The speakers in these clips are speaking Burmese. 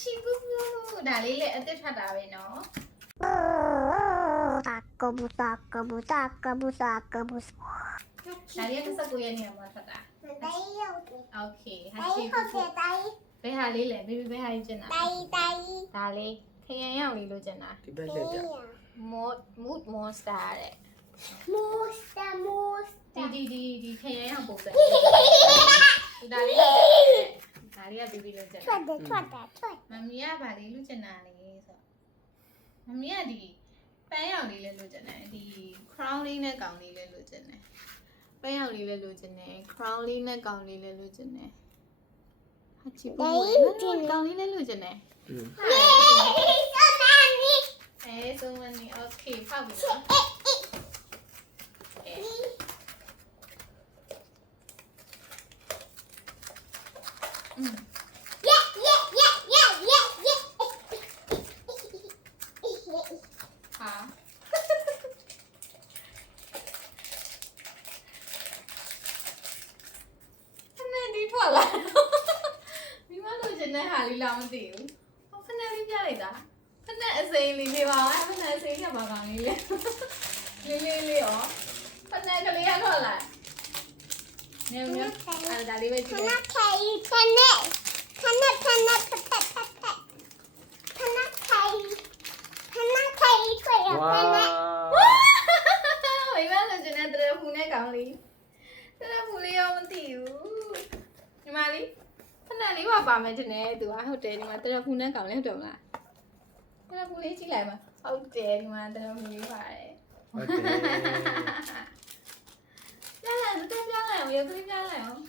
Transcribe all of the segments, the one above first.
ချီဘူးဒါလေးလည်းအသက်ထွက်တာပဲနော် Taco. ဒါလေးက19ရက်နေ့မှာထွက်တာ โอเคဟာချီဘူးဘယ်ဟာလေးလဲဘေဘီဘယ်ဟာကြီးကျင်တာဒါလေးခရမ်းရောက်လေးလို့ကျင်တာ ဒီဘက်လက်ပြ mood monster တဲ့ ဒီခရမ်းရောက်ပုံစံဒါလေးကဘေဘီလို့ကျင်တာမမီးကဗာလေးလို့ကျင်တာလေဆိုမမီးကဒီပန်းရောင်လေးလည်းလို့ကျင်တယ်ဒီ crown လေးနဲ့ကောင်လေးလည်းလို့ကျင်တယ်ပန်းရောင်လေးလည်းလို့ကျင်တယ် crown လေးနဲ့ကောင်လေးလည်းလို့ကျင်တယ်ဟာချီဘူးကောင်လေးလည်းလို့ကျင်တယ်ဆိုမနီโอเคဖောက်ပြီနော်ဟာဒီထွက်လာမိမတို့ကျင်တဲ့ဟာလေးလာမသိဘူးဟောဖက်နဲ့လေးပြလိုက်တာဖက်နဲ့အစိမ်းလေးနေပါဖက်နဲ့အစိမ်းကပါကောင်လေးလေးရောဖက်နဲ့ကလေးရထွက်လာနေမျိုးအဲ့ဒါလေးပဲကြည့်လိုက်ဝါ မိမတို့ကျင်တဲ့တရဖူနဲ့ကောင်လေးတရဖူလေးရောမသိဘူးညီမလေးဖက်နဲ့လေးပါမယ်တင်တယ်သူကဟုတ်တယ်ဒီမှာတရဖူနဲ့ကောင်လေးဟုတ်တယ်မလားတရဖူလေးကြည့်လိုက်ပါဟုတ်တယ်ဒီမှာတရဖူလေးပါတယ် ဟုတ်တယ် ပြလိုက်မတက်ပြလိုက်အောင်ရုပ်ကလေးပြလိုက်အောင်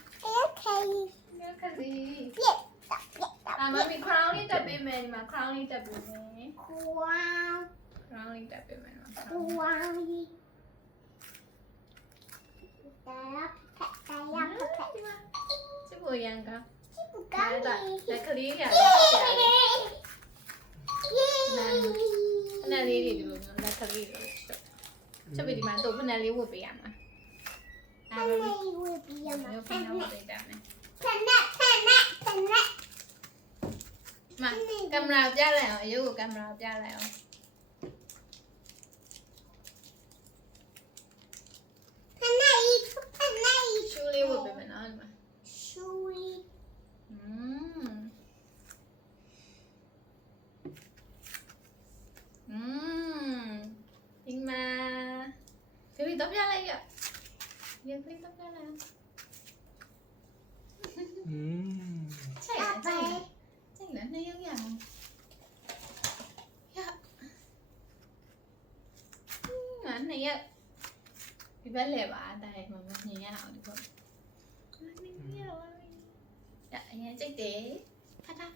ရုပ်ကလေးမမီ crown လေးတက်ပေးမယ်ဒီမှာ crown လေးတက်ပေးမယ် crown လေးတက်ပေးမယ်နော်ချစ်ဖို့ရန်ကလက်ကလေးရတယ်ဖက်လေးတွေဒီလိုမျိုးလက်ကလေးတွေချက်ပြီးဒီမှာတော့ဖက်လေးဝတ်ပေးရမှာမျိုးဖက်လေးဝတ်ပေးတာမယ်မကင်မရာပြလိုက်အောင်ရုပ်ကိုကင်မရာပြလိုက်အောင်ရှူလေးဝတ်ပေးမယ်နော်ဒီမှာဒီမှာဒီတော့ပြလိုက်ရရုပ်ကလေးတော့ပြလိုက်အောင် chạy là này không nhỉ ngắn này ạ thì phải lẻ bà đây mà mình nhìn nhau được không đã nhà chạy tế phát ra